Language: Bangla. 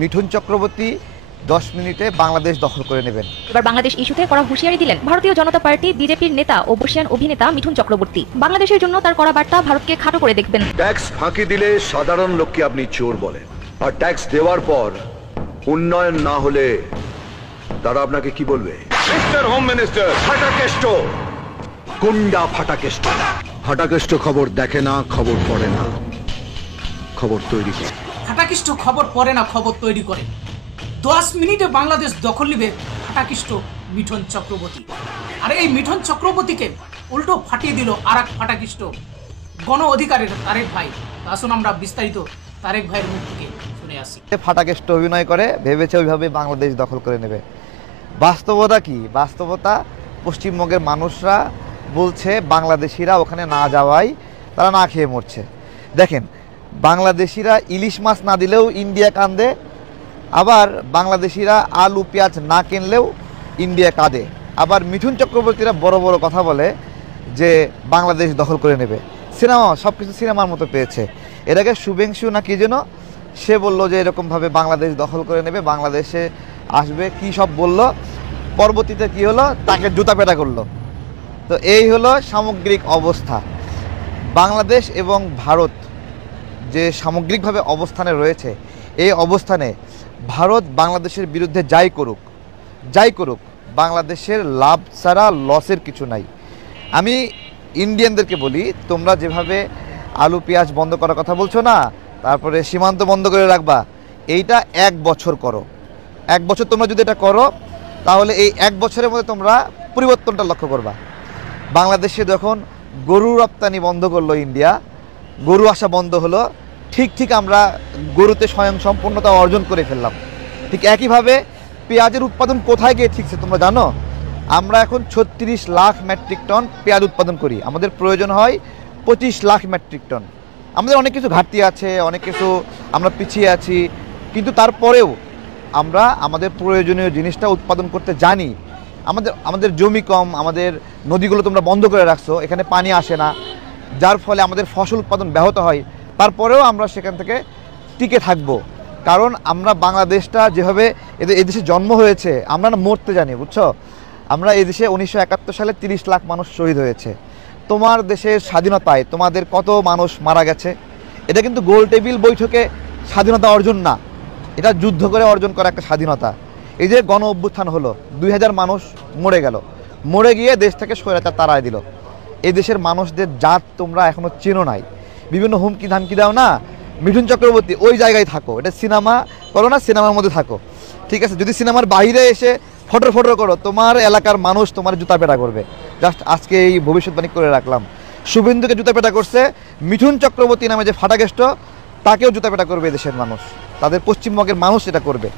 মিঠুন চক্রবর্তী 10 মিনিটে বাংলাদেশ দখল করে নেবেন। এবার বাংলাদেশ ইস্যুতে কড়া হুঁশিয়ারি দিলেন ভারতীয় জনতা পার্টি বিজেপির নেতা ও বর্ষিয়ান অভিনেতা মিঠুন চক্রবর্তী। বাংলাদেশের জন্য তার কড়া বার্তা ভারতকে খাটো করে দেখবেন। ট্যাক্স ফাঁকি দিলে সাধারণ লোককে আপনি চোর বলেন, আর ট্যাক্স দেওয়ার পর উন্নয়ন না হলে তারা আপনাকে কি বলবে? মিস্টার হোম মিনিস্টার, ফাটাকেষ্ট, গুন্ডা ফাটাকেষ্ট। ফাটাকেষ্ট খবর দেখে না, খবর পড়ে না, খবর তৈরি করে। ফাটাকিষ্ট খবর পড়ে না, খবর তৈরি করে। 10 মিনিটে বাংলাদেশ দখল নিবে ফাটাকিষ্ট মিঠুন চক্রবর্তী। আর এই মিঠুন চক্রবর্তীকে উল্টো ফাটিয়ে দিল আর এক ফাটাকিষ্ট গণ অধিকারের তারেক ভাই। আসুন আমরা বিস্তারিত তারেক ভাইয়ের মুখ থেকে শুনে আসি। ফাটাকেষ্ট অভিনয় করে ভেবেছে ওইভাবে বাংলাদেশ দখল করে নেবে। বাস্তবতা কি? বাস্তবতা পশ্চিমবঙ্গের মানুষরা বলছে বাংলাদেশিরা ওখানে না যাওয়াই তারা না খেয়ে মরছে। দেখেন, বাংলাদেশিরা ইলিশ মাছ না দিলেও ইন্ডিয়া কাঁদে, আবার বাংলাদেশিরা আলু পেঁয়াজ না কিনলেও ইন্ডিয়া কাঁদে। আবার মিঠুন চক্রবর্তীরা বড় বড় কথা বলে যে বাংলাদেশ দখল করে নেবে। সিনেমা, সব কিছু সিনেমার মতো পেয়েছে। এর আগে শুভেংশু না কি যেন, সে বলল যে এরকমভাবে বাংলাদেশ দখল করে নেবে, বাংলাদেশে আসবে, কি সব বলল। পরবর্তীতে কি হলো? তাকে জুতা পেটা করলো। তো এই হলো সামগ্রিক অবস্থা। বাংলাদেশ এবং ভারত যে সামগ্রিকভাবে অবস্থানে রয়েছে, এই অবস্থানে ভারত বাংলাদেশের বিরুদ্ধে যাই করুক, বাংলাদেশের লাভ ছাড়া লসের কিছু নাই। আমি ইন্ডিয়ানদেরকে বলি, তোমরা যেভাবে আলু পেঁয়াজ বন্ধ করার কথা বলছো না, তারপরে সীমান্ত বন্ধ করে রাখবা, এইটা 1 বছর করো। 1 বছর তোমরা যদি এটা করো, তাহলে এই 1 বছরের মধ্যে তোমরা পরিবর্তনটা লক্ষ্য করবা। বাংলাদেশে যখন গরু রপ্তানি বন্ধ করলো ইন্ডিয়া, গরু আসা বন্ধ হলো, ঠিক আমরা গরুতে স্বয়ংসম্পূর্ণতা অর্জন করে ফেললাম। ঠিক একইভাবে পেঁয়াজের উৎপাদন কোথায় গিয়ে ঠিকছে তোমরা জানো? আমরা এখন 36 লাখ মেট্রিক টন পেঁয়াজ উৎপাদন করি, আমাদের প্রয়োজন হয় 25 লাখ মেট্রিক টন। আমাদের অনেক কিছু ঘাটতি আছে, অনেক কিছু আমরা পিছিয়ে আছি, কিন্তু তারপরেও আমরা আমাদের প্রয়োজনীয় জিনিসটা উৎপাদন করতে জানি। আমাদের জমি কম, আমাদের নদীগুলো তোমরা বন্ধ করে রাখছো, এখানে পানি আসে না, যার ফলে আমাদের ফসল উৎপাদন ব্যাহত হয়। তারপরেও আমরা সেখান থেকে টিকে থাকবো, কারণ আমরা বাংলাদেশটা যেভাবে এদেশে জন্ম হয়েছে, আমরা না মরতে জানি, বুঝছো? আমরা এদেশে 1971 সালে 30 লাখ মানুষ শহীদ হয়েছে। তোমার দেশের স্বাধীনতায় তোমাদের কত মানুষ মারা গেছে? এটা কিন্তু গোল টেবিল বৈঠকে স্বাধীনতা অর্জন না, এটা যুদ্ধ করে অর্জন করা একটা স্বাধীনতা। এই যে গণ অভ্যুত্থান হলো, 2000 মানুষ মরে গেল, মরে গিয়ে দেশ থেকে স্বৈরাচার তাড়ায় দিল। এই দেশের মানুষদের জাত তোমরা এখনো চেনো নাই, বিভিন্ন হুমকি ধামকি দাও না। মিঠুন চক্রবর্তী, ওই জায়গায় থাকো, এটা সিনেমা করো না, সিনেমার মধ্যে থাকো, ঠিক আছে? যদি সিনেমার বাইরে এসে ফটো করো, তোমার এলাকার মানুষ তোমার জুতা পেটা করবে। জাস্ট আজকে এই ভবিষ্যৎবাণী করে রাখলাম। শুভেন্দুকে জুতা পেটা করছে, মিঠুন চক্রবর্তী নামে যে ফাটাকেষ্ট, তাকেও জুতা পেটা করবে দেশের মানুষ, তাদের পশ্চিমবঙ্গের মানুষ এটা করবে।